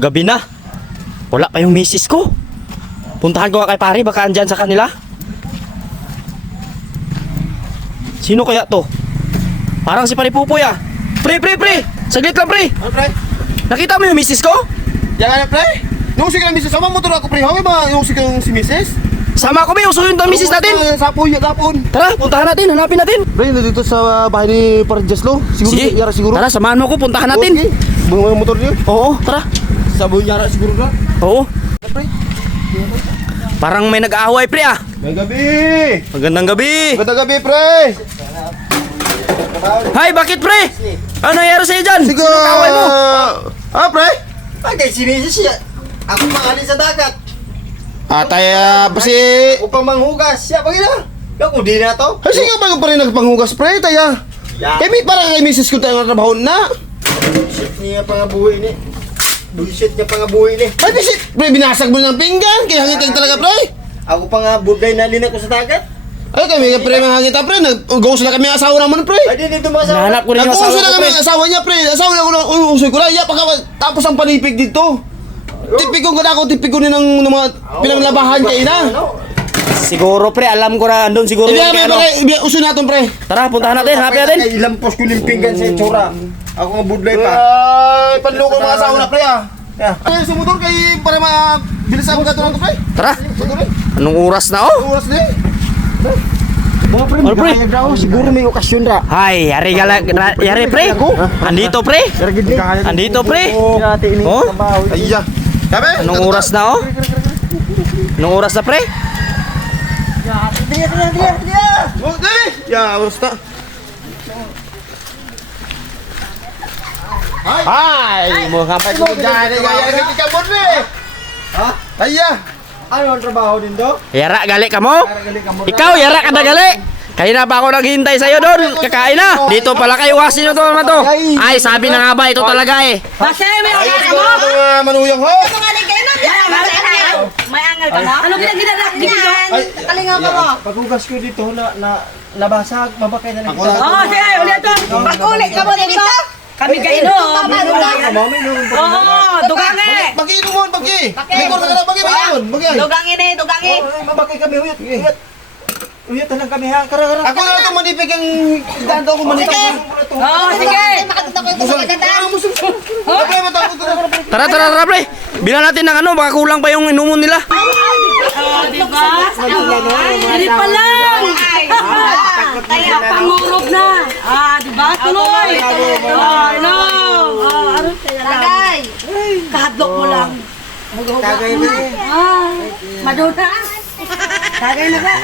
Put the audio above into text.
Gabi na. Wala pa yung misis ko. Puntahan ko nga kay pare, baka andyan sa kanila. Sino kaya to? Parang si Pare Pupoy ah. Pre! Saglit lang pre! Ano, pre? Nakita mo yung misis ko? Yan nga, pre. Nusik lang, misis. Sama motor ako, pre. Hawi ba nusik yung si misis? Sama ko ba? Usuhin to ang misis natin. Sapoy, tapon. Tara, puntahan natin, hanapin natin. Pre, nandito sa bahay ni Parang Jaslo. Siguro, Sige, yara siguro. tara, samahan mo ko, puntahan natin. Okay. Bunga yung motor niyo. Oo, tara. Saboy yara siguro na. Oo. Pre. Parang may nag-aaway pre ah. May gabi. Magandang gabi. Magandang gabi, pre. Hay, bakit pre? Ano nangyari sa'yo dyan? Sige. Sino kaaway mo? Pre? Bagay, si Mrs. siya. Ako pangalit sa dagat. Atay, pasi... Upang manghugas. Siya, bagay na. Ako, di na to. Ay, sige ba pa rin nagpanghugas, pre, taya? Yan. Kaya parang kay misis ko tayo trabaho na. Bullshit niya pangabuhi ni. Bullshit niya pangabuhi ni. Ay, bisit! Pre, binasag mo ng pinggan. Kaya hangit talaga, pre. Ako pa nga buday na linak ko sa dagat. Ay, kami nga, pre, mga hangit pre. Nag-uso na kami ang asawa naman, pre. Ay, di dito masawa. Nahanap ko rin yung Nag-uso asawa na ko kami pre. ang asawa niya, pre. Asawa na ko na, usoy ko na. Iya, tapos ang panipig dito. Tipikon ko na ako, tipikon din ng mga pinanglabahan kayo na. Siguro pre, alam ko na andun siguro Hindi, yung kay ano. pre, uso natin, pre. Tara, puntahan natin, hanapin natin. Ay, ilampos ko yung pinggan sa itsura. Ako nga buday pa. Ay, panloko mga asawa na, pre, ah. Ay, sumudor kay para mabilis ako katulang ko, pre. Tara, Sumudor, eh. anong oras na oh? Oras na, eh. Mga pre, Ano, pre? siguro may okasyon ra. Hay, yari pre. Andito pre. Andito pre. Oh? Ay, ya. Sabi? Anong oras na oh? Anong oras na pre? Oh, dali! Ya, oras na. Hi! Mo kapay Ay, gaya ng ikabon, pre. Ha? Ay, ya. Ano ang trabaho din do? Yara gali ka mo? Gali ka mo. Ikaw, yara ka na gali. Kanina pa ako naghihintay sa'yo doon. Kakain na. Dito pala kayo. Sino to naman to? Ay, sabi na nga ba, ito talaga eh. Kasi may Ay, angal ka siguro mo? ito manuyang, ho. May angal ka mo? Ano ginagawa dito? Kalinga ka mo? Paghugas ko dito nabasag, mabakay na lang. Ako na. Oo, sige, ulit to. Pag-ulit ka mo dito. Kami kayo no. Oo, dugangi. Bagi mo, bagi. Likor na ka na, bagi. Dugangi ni, dugangi. Mabakay kami, uyot. Uyot na lang kami ha. Kara. Ako na ito manipig ang dando ko manipig. Oo, sige. Tara pre. Bilang natin ng ano, baka kulang pa yung inumon nila. Oh, di ba? Hindi pa lang. Kaya pangurog na. Di ba? Tuloy. Ano? Ano lagay? Kahadlok mo lang. Tagay na eh. Maduna. Tagay na ba?